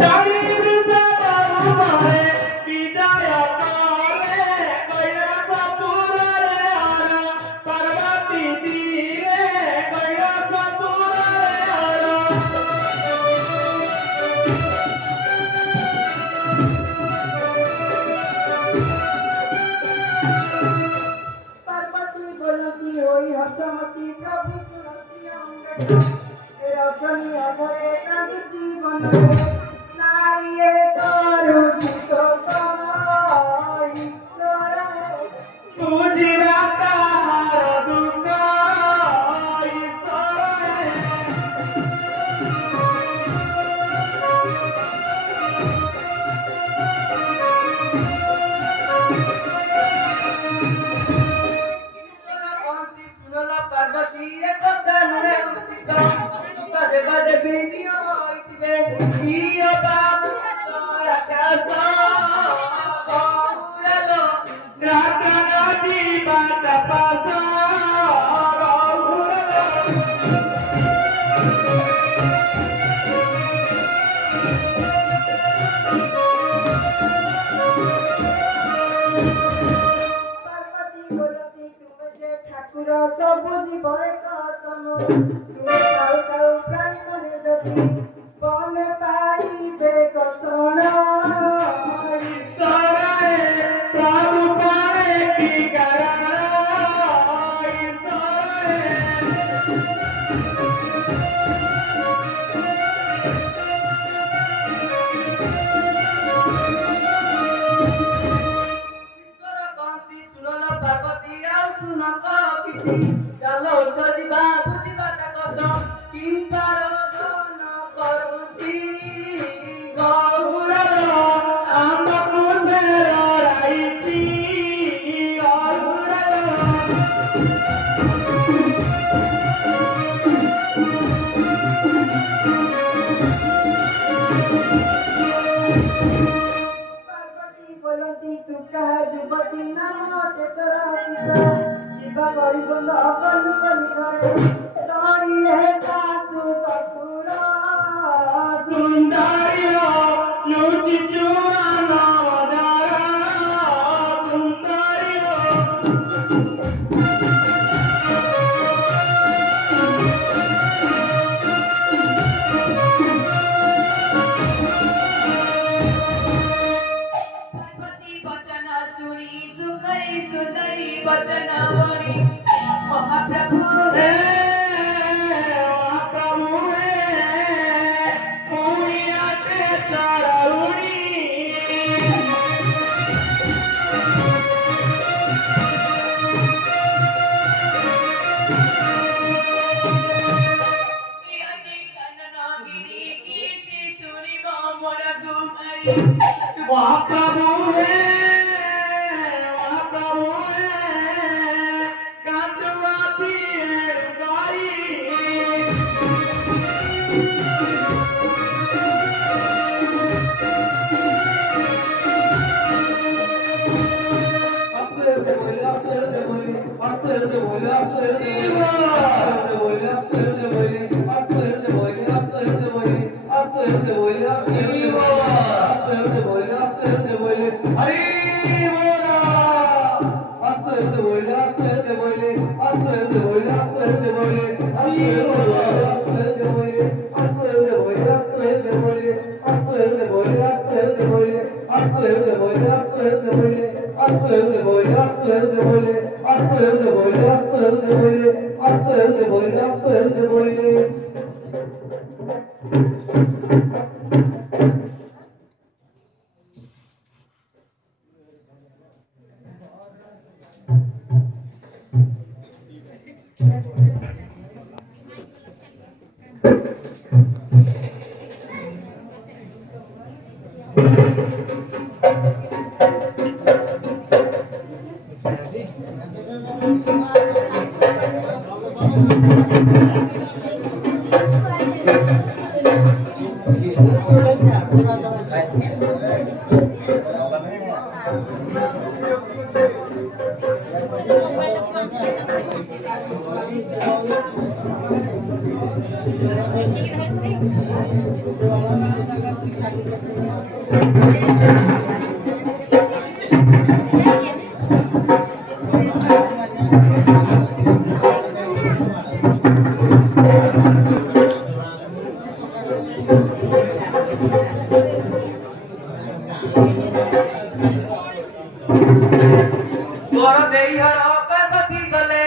चारी वृषभानु मारे विजय काले कैलासपुर रे हर पार्वती दिले कैलासपुर रे पार्वती बोलती होई हर्षमती प्रभु सुनती अंग रजनी अधरे कांदी जीवन नारिये करू जितो ईश्वर बुझिबा ताहार दुख ईश्वर कांति सुनला पार्वती एक नुरे उचित पदे पदे बेदियो होइतिबे इयो बाबू आकाश गौरलो नाटन जीवा तपस गौरव पार्वती बोलती तुम जे ठाकुर सब जीव एक सम तुम खाऊ खाऊ प्राणी मने जति बन पाइबे कसन ईश्वरे प्रभु पारे की करण ईश्वरे ईश्वर कांति सुनला पार्वती आउ सुन किछि चलो तो दिबा बुझिबा कत किंकार गन करूछि गौरव आम्बकु से लड़ाईची गौरव पार्वती बोलती तू कह जुबती नाम टेकर किसा जीवा गरी बंद अकल बनी घरे रानी है सासु ससुर सुंदरियो लुचि चुमानो वदारा सुंदरियो पार्वती वचन सुनी सुकरी सुंदरी वचन वणी महाप्रभु हे महाप्रभु हे पुनिया के चरउनी यति कननागिनी कीसी सुनी मोर दुमारी महाप्रभु हे कांदुआची गाई ତୋର ଦେଇ ଘର ପାର୍ବତୀ ଗଲେ